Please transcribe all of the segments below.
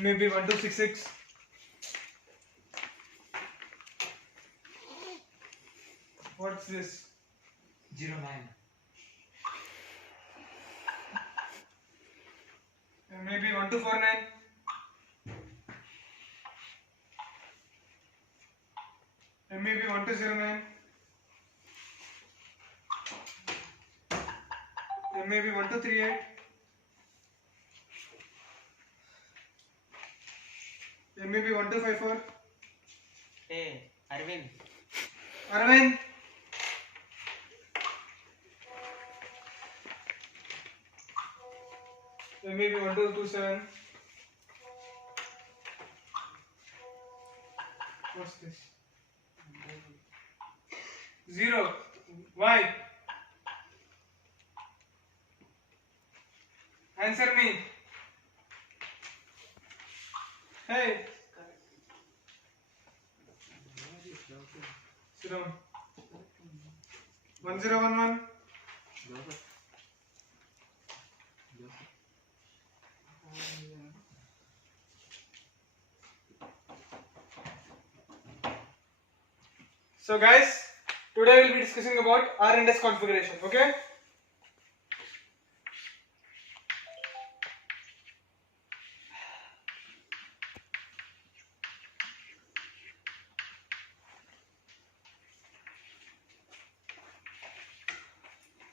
maybe 1266. What's this? 09. Maybe 1249. Maybe 1209. Maybe 1238. Maybe 1254. Hey, Arvind. Arvind. Maybe 1227. What's this? 0. Why? Answer me. Hey. Sit down. 1011. So guys, today we'll be discussing about R&S configuration, okay?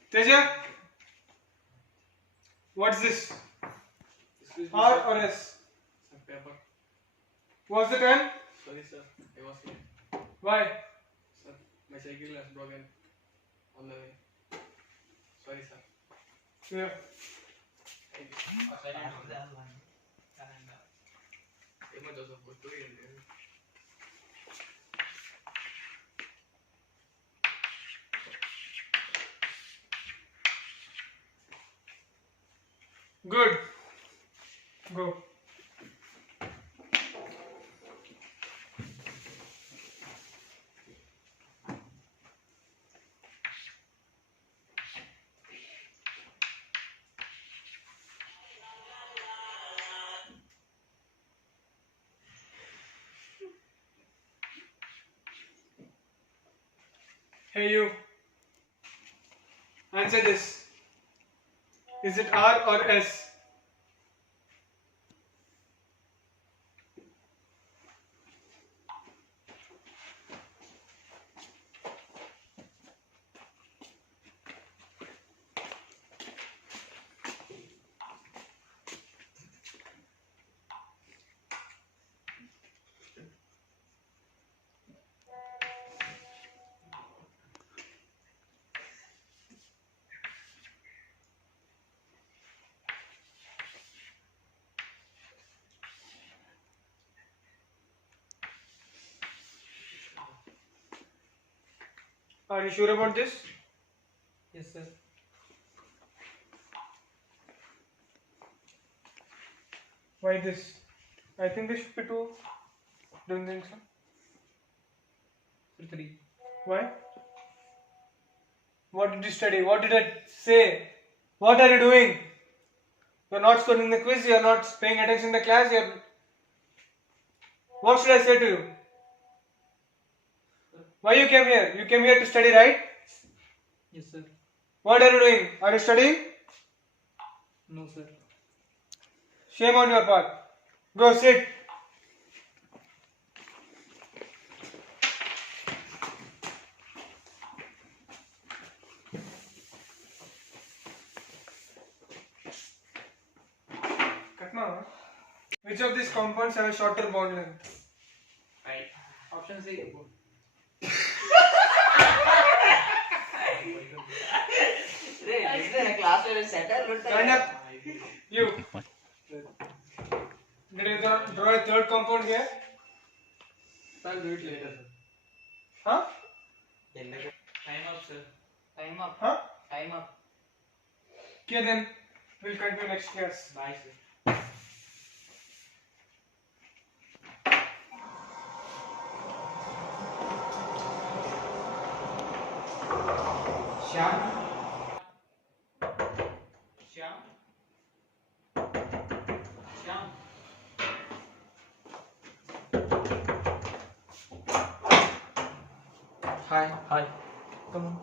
Teja, what's this? R or S? Some paper. What's the time? Sorry, sir. I was late. Why? Sir, my cycle has broken on the way. Sorry, sir. Yeah. Emma Joseph, good to you. Good. Go. Hey you. Answer this. Is it R or S? Are you sure about this? Yes, sir. Why this? I think this should be 2. Don't think so. 3. Why? What did you study? What did I say? What are you doing? You're not scoring the quiz, you're not paying attention in the class, you're... What should I say to you? Why you came here? You came here to study, right? Yes, sir. What are you doing? Are you studying? No, sir. Shame on your part. Go sit. Katma, which of these compounds have a shorter bond length? Right. Option C. Stand up. You. Did you draw a third compound here? I'll do it later, sir. Huh? Time up, sir. Time up. Huh? Time up. Okay then. We'll continue next class. Bye, sir. Shyam. Shyam. Shyam. Hi. Hi. Come on.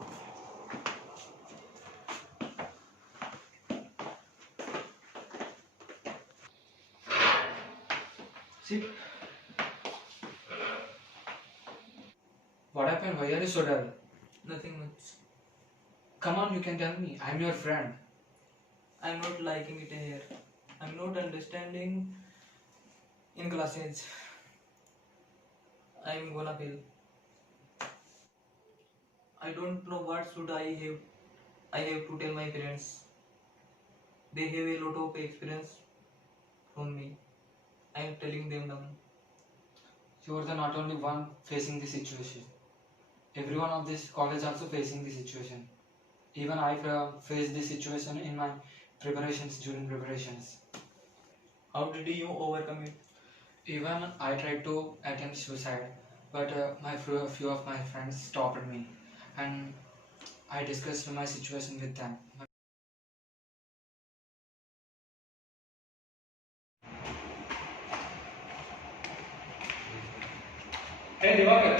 Sit. What happened? Why are you so dull? Nothing much. Come on, you can tell me. I'm your friend. I'm not liking it here. I'm not understanding in classes. I'm gonna fail. I don't know what should I have to tell my parents. They have a lot of experience from me. I'm telling them now. You are the not only one facing this situation. Everyone of this college also facing this situation. Even I faced this situation in my preparations during preparations. How did you overcome it? Even I tried to attempt suicide, but few of my friends stopped me, and I discussed my situation with them. Hey, Divakar.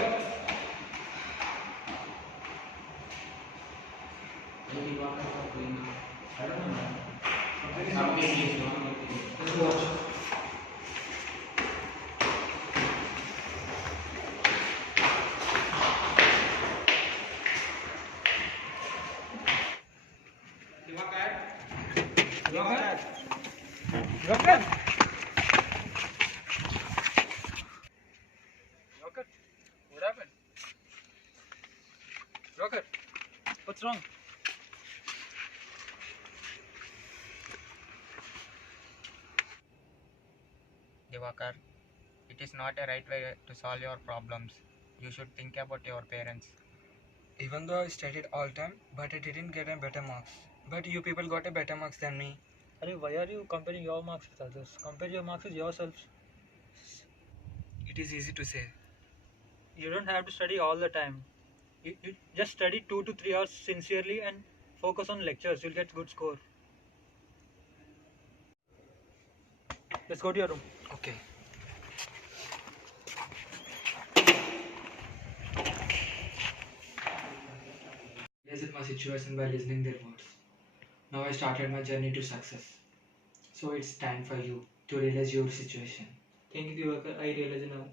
Let's watch. Divakar. Divakar. Divakar. Divakar. What happened? Divakar. What's wrong? Divakar, it is not a right way to solve your problems. You should think about your parents. Even though I studied all time, but I didn't get a better marks. But you people got a better marks than me. Arey, why are you comparing your marks with others? Compare your marks with yourselves. It is easy to say. You don't have to study all the time. You just study 2 to 3 hours sincerely and focus on lectures. You'll get good score. Let's go to your room. Okay. Realized my situation by listening their words. Now I started my journey to success. So it's time for you to realize your situation. Thank you, Divakar. I realize now.